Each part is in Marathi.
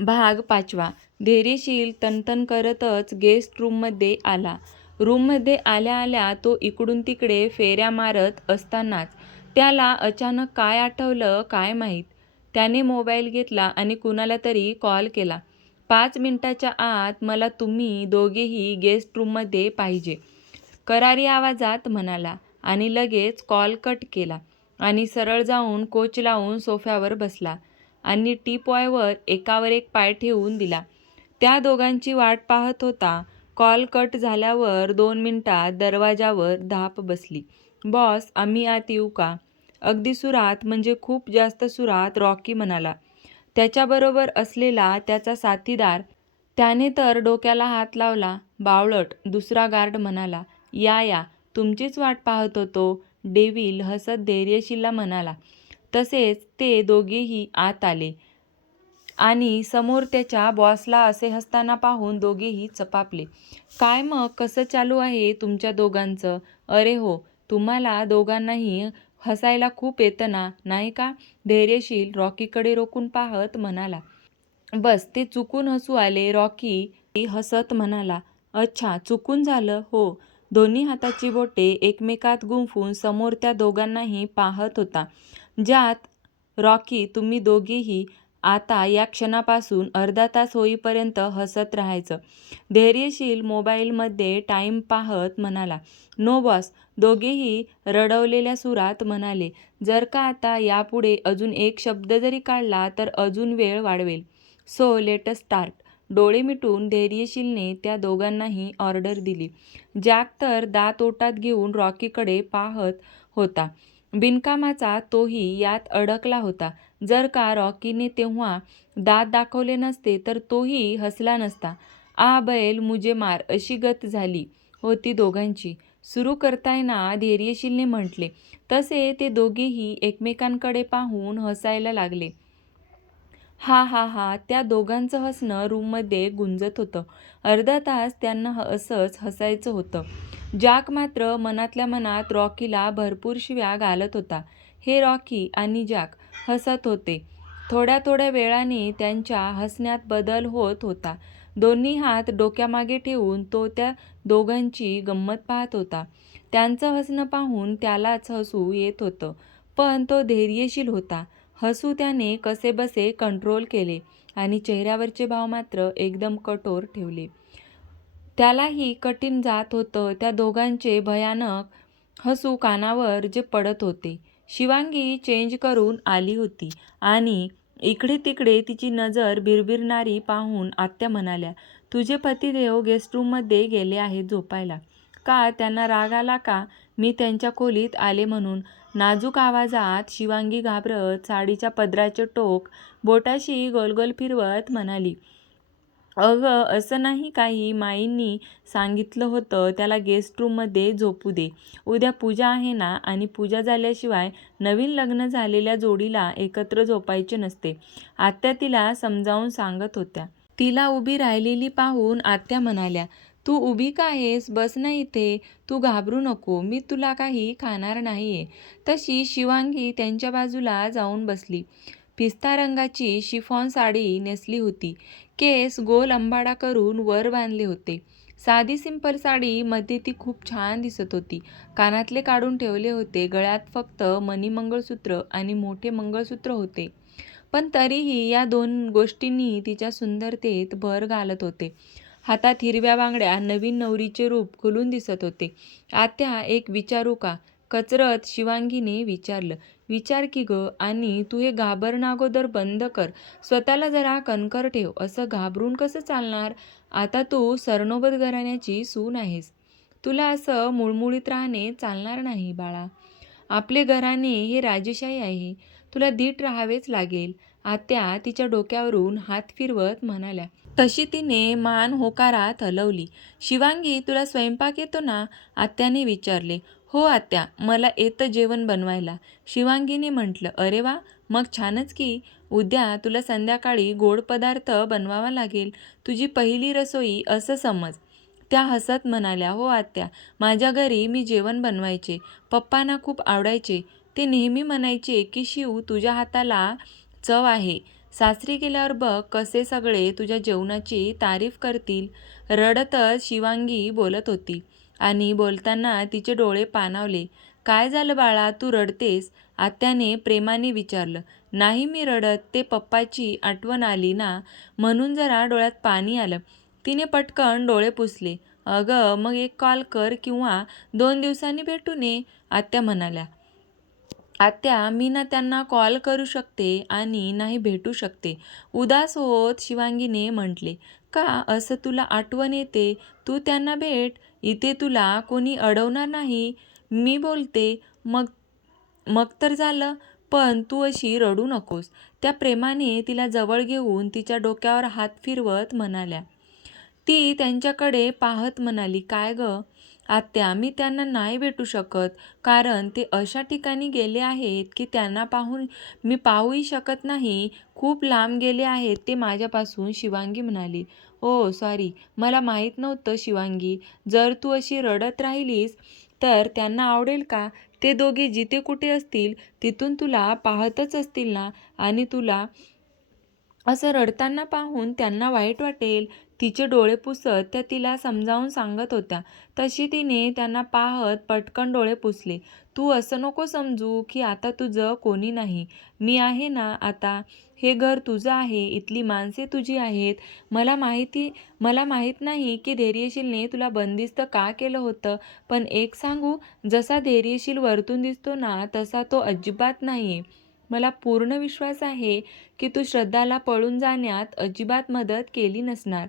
भाग 5. धैर्यशील तणतण करतच गेस्ट रूममध्ये आला. रूममध्ये आल्या आल्या तो इकडून तिकडे फेऱ्या मारत असतानाच त्याला अचानक काय आठवलं काय माहीत. त्याने मोबाईल घेतला आणि कुणाला तरी कॉल केला. 5 मिनिटाच्या आत मला तुम्ही दोघेही गेस्ट रूममध्ये पाहिजे, करारी आवाजात म्हणाला आणि लगेच कॉल कट केला आणि सरळ जाऊन कोच लावून सोफ्यावर बसला आणि टीपॉयवर एकावर एक पाय ठेवून दिला. त्या दोघांची वाट पाहत होता. कॉल कट झाल्यावर 2 मिनिटात दरवाजावर धाप बसली. बॉस, आम्ही आत येऊ का? अगदी सुरात, म्हणजे खूप जास्त सुरात रॉकी म्हणाला. त्याच्याबरोबर असलेला त्याचा साथीदार, त्याने तर डोक्याला हात लावला. बावळट, दुसरा गार्ड म्हणाला. या, तुमचीच वाट पाहत होतो, डेव्हिल हसत धैर्यशीलला म्हणाला. तसेच ते दोघेही आत आले आणि समोर त्याच्या बॉसला असे हसताना पाहून दोघेही चपापले. काय मग, कसं चालू आहे तुमच्या दोघांचं? अरे हो, तुम्हाला दोघांनाही हसायला खूप येतं ना, नाही का? धैर्यशील रॉकीकडे रोखून पाहत म्हणाला. बस, ते चुकून हसू आले, रॉकी हसत म्हणाला. अच्छा, चुकून झालं? हो. दोन्ही हाताची बोटे एकमेकात गुंफून समोर त्या दोघांनाही पाहत होता. ज्यात रॉकी, तुम्ही दोघेही आता या क्षणापासून अर्धा तास होईपर्यंत हसत राहायचं. धैर्यशील मोबाईलमध्ये टाईम पाहत म्हणाला. नो बॉस, दोघेही रडवलेल्या सुरात म्हणाले. जर का आता यापुढे अजून एक शब्द जरी काढला तर अजून वेळ वाढवेल. So let's start. डोळे मिटून धैर्यशीलने त्या दोघांनाही ऑर्डर दिली. जॅक तर दात ओठात घेऊन रॉकीकडे पाहत होता. बिनकामाचा तोही यात अडकला होता. जर का रॉकीने तेव्हा दात दाखवले नसते तर तोही हसला नसता. आ बैल मुझे मार, अशी गत झाली होती दोघांची. सुरू करताय ना, धैर्यशीलने म्हटले. तसे ते दोघेही एकमेकांकडे पाहून हसायला लागले. हा हा हा, त्या दोघांचं हसणं रूममध्ये गुंजत होतं. अर्धा तास त्यांना असंच हसायचं होतं. जॅक मात्र मनातल्या मनात रॉकीला भरपूर शिव्या घालत होता. हे रॉकी आणि जॅक हसत होते. थोड्या थोड्या वेळाने त्यांच्या हसण्यात बदल होत होता. दोन्ही हात डोक्यामागे ठेवून तो त्या दोघांची गंमत पाहत होता. त्यांचं हसणं पाहून त्यालाच हसू येत होतं, पण तो धैर्यशील होता. हसू त्याने कसेबसे कंट्रोल केले आणि चेहऱ्यावरचे भाव मात्र एकदम कठोर ठेवले. त्यालाही कठीण जात होतं त्या दोघांचे भयानक हसू कानावर जे पडत होते. शिवांगी चेंज करून आली होती आणि इकडे तिकडे तिची नजर भिरभिरणारी पाहून आत्या म्हणाल्या. तुझे पतिदेव गेस्टरूममध्ये गेले आहेत झोपायला. का, त्यांना राग आला का मी त्यांच्या खोलीत आले म्हणून? नाजूक आवाजात शिवांगी घाबरत साडीच्या पदराचे टोक बोटाशी गोलगोल फिरवत म्हणाली. अगं, असं नाही काही. माईंनी सांगितलं होतं त्याला गेस्ट रूममध्ये झोपू दे. उद्या पूजा आहे ना, आणि पूजा झाल्याशिवाय नवीन लग्न झालेल्या जोडीला एकत्र झोपायचे नसते. आत्या तिला समजावून सांगत होत्या. तिला उभी राहिलेली पाहून आत्या म्हणाल्या. तू उभी का आहेस? बस ना इथे. तू घाबरू नको, मी तुला काही खाणार नाहीये. तशी शिवांगी त्यांच्या बाजूला जाऊन बसली. पिस्ता रंगाची शिफॉन साडी नेसली होती. केस गोल अंबाडा करून वर बांधले होते. साधी सिंपल साडी मध्ये ती खूप छान दिसत होती. कानातले काढून ठेवले होते. गळ्यात फक्त मणी मंगळसूत्र आणि मोठे मंगळसूत्र होते. पण तरीही या दोन गोष्टींनी तिच्या सुंदरतेत भर घालत होते. हातात हिरव्या बांगड्या, नवीन नवरीचे रूप खुलून दिसत होते. आत्या, एक विचारू का? कचरत शिवांगीने विचारलं. विचार की ग, आणि तू हे घाबरणं अगोदर बंद कर. स्वतःला जरा कणकर ठेव. असं घाबरून कसं चालणार? आता तू सरनोबत घराण्याची सून आहेस. तुला असं मुळमुळीत राहणे चालणार नाही बाळा. आपले घराणे हे राजेशाही आहे. तुला धीट राहावेच लागेल. आत्या तिच्या डोक्यावरून हात फिरवत म्हणाल्या. तशी तिने मान होकारात हलवली. शिवांगी, तुला स्वयंपाक येतो ना? आत्याने विचारले. हो आत्या, मला येतं जेवण बनवायला, शिवांगीने म्हटलं. अरे वा, मग छानच की. उद्या तुला संध्याकाळी गोड पदार्थ बनवावा लागेल. तुझी पहिली रसोई असं समज. त्या हसत म्हणाल्या. हो आत्या, माझ्या घरी मी जेवण बनवायचे. पप्पांना खूप आवडायचे. ते नेहमी म्हणायचे की शिव, तुझ्या हाताला चव आहे. सासरी गेल्यावर बघ कसे सगळे तुझ्या जेवणाची तारीफ करतील. रडतच शिवांगी बोलत होती आणि बोलताना तिचे डोळे पाणावले. काय झालं बाळा, तू रडतेस? आत्याने प्रेमाने विचारलं. नाही मी रडत, ते पप्पाची आठवण आली ना, म्हणून जरा डोळ्यात पाणी आलं. तिने पटकन डोळे पुसले. अगं मग एक कॉल कर किंवा 2 दिवसांनी भेटून ये, आत्या म्हणाल्या. आत्या, मी ना त्यांना कॉल करू शकते आणि नाही भेटू शकते, उदास होत शिवांगीने म्हटले. का, असं तुला आठवण येते? तू त्यांना भेट, इथे तुला कोणी अडवणार नाही. मी बोलते, मग मग तर झालं. पण तू अशी रडू नकोस, त्या प्रेमाने तिला जवळ घेऊन तिच्या डोक्यावर हात फिरवत म्हणाल्या. ती त्यांच्याकडे पाहत म्हणाली, काय गं आत्या, मी त्यांना नाही भेटू शकत, कारण ते अशा ठिकाणी गेले आहेत की त्यांना पाहून मी पाहूही शकत नाही. खूप लांब गेले आहेत ते माझ्यापासून, शिवांगी म्हणाली. ओ सॉरी, मला माहीत नव्हतं शिवांगी. जर तू अशी रडत राहिलीस तर त्यांना आवडेल का? ते दोघे जिथे कुठे असतील तिथून तुला पाहतच असतील ना, आणि तुला असं रडताना पाहून त्यांना वाईट वाटेल. तिचे डोळे पुसत त्या तिला समजावून सांगत होत्या. तशी तिने त्यांना पाहत पटकन डोळे पुसले. तू असं नको समजू की आता तुझं कोणी नाही. मी आहे ना आता. हे घर तुझं आहे, इथली माणसे तुझी आहेत. मला माहीत नाही की धैर्यशीलने तुला बंदिस्त का केलं होतं, पण एक सांगू, जसा धैर्यशील वरतून दिसतो ना तसा तो अजिबात नाही. मला पूर्ण विश्वास आहे की तू श्रद्धाला पळून जाण्यात अजिबात मदत केली नसणार.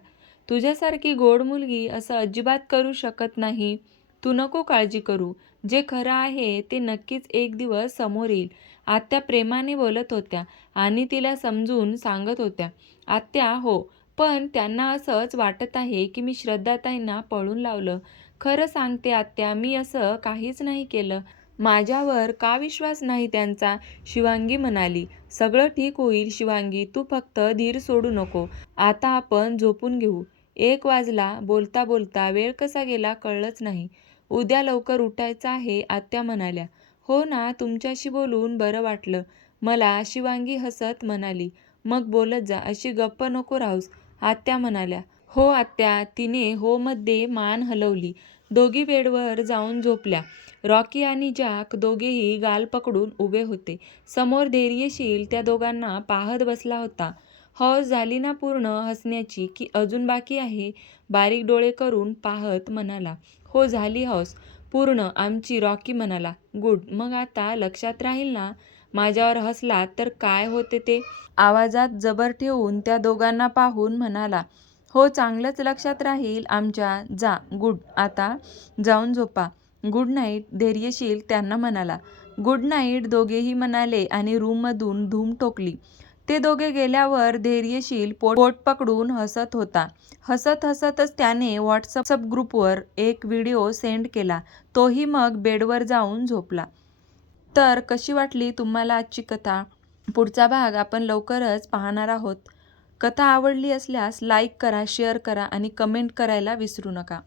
तुझ्यासारखी गोड मुलगी असं अजिबात करू शकत नाही. तू नको काळजी करू. जे खरं आहे ते नक्कीच एक दिवस समोर येईल. आत्या प्रेमाने बोलत होत्या आणि तिला समजून सांगत होत्या. आत्या, हो, पण त्यांना असंच वाटत आहे की मी श्रद्धाताईंना पळून लावलं. खरं सांगते आत्या, मी असं काहीच नाही केलं. माझ्यावर का विश्वास नाही त्यांचा? शिवांगी म्हणाली. सगळं ठीक होईल शिवांगी, तू फक्त धीर सोडू नको. आता आपण झोपून घेऊ. 1 वाजला. बोलता बोलता वेळ कसा गेला कळलंच नाही. उद्या लवकर उठायचं आहे, आत्या म्हणाल्या. हो ना, तुमच्याशी बोलून बरं वाटलं मला, शिवांगी हसत म्हणाली. मग बोलत जा, अशी गप्प नको राहूस, आत्या म्हणाल्या. हो आत्या, तिने हो मध्ये मान हलवली. दोघी बेडवर जाऊन झोपल्या. रॉकी आणि जॅक दोघेही गाल पकडून उभे होते. समोर धैर्यशील त्या दोघांना पाहत बसला होता. हौस झाली ना पूर्ण हसण्याची की अजून बाकी आहे? बारीक डोळे करून पाहत म्हणाला. हो, झाली हौस पूर्ण आमची, रॉकी म्हणाला. गुड, मग आता लक्षात राहील ना माझ्यावर हसलात तर काय होते ते? आवाजात जबर ठेवून त्या दोघांना पाहून म्हणाला. हो, चांगलंच लक्षात राहील आमच्या. जा, गुड, आता जाऊन झोपा. गुड नाईट, धैर्यशील त्यांना म्हणाला. गुड नाईट, दोघेही म्हणाले आणि रूममधून धूम ठोकली. ते दोघे गेल्यावर धैर्यशील पोट पकडून हसत होता. हसत हसतच त्याने व्हॉट्सअप ग्रुपवर एक व्हिडिओ सेंड केला. तोही मग बेडवर जाऊन झोपला. तर कशी वाटली तुम्हाला आजची कथा? पुढचा भाग आपण लवकरच पाहणार आहोत. कथा आवडली असल्यास लाईक करा, शेअर करा आणि कमेंट करायला विसरू नका.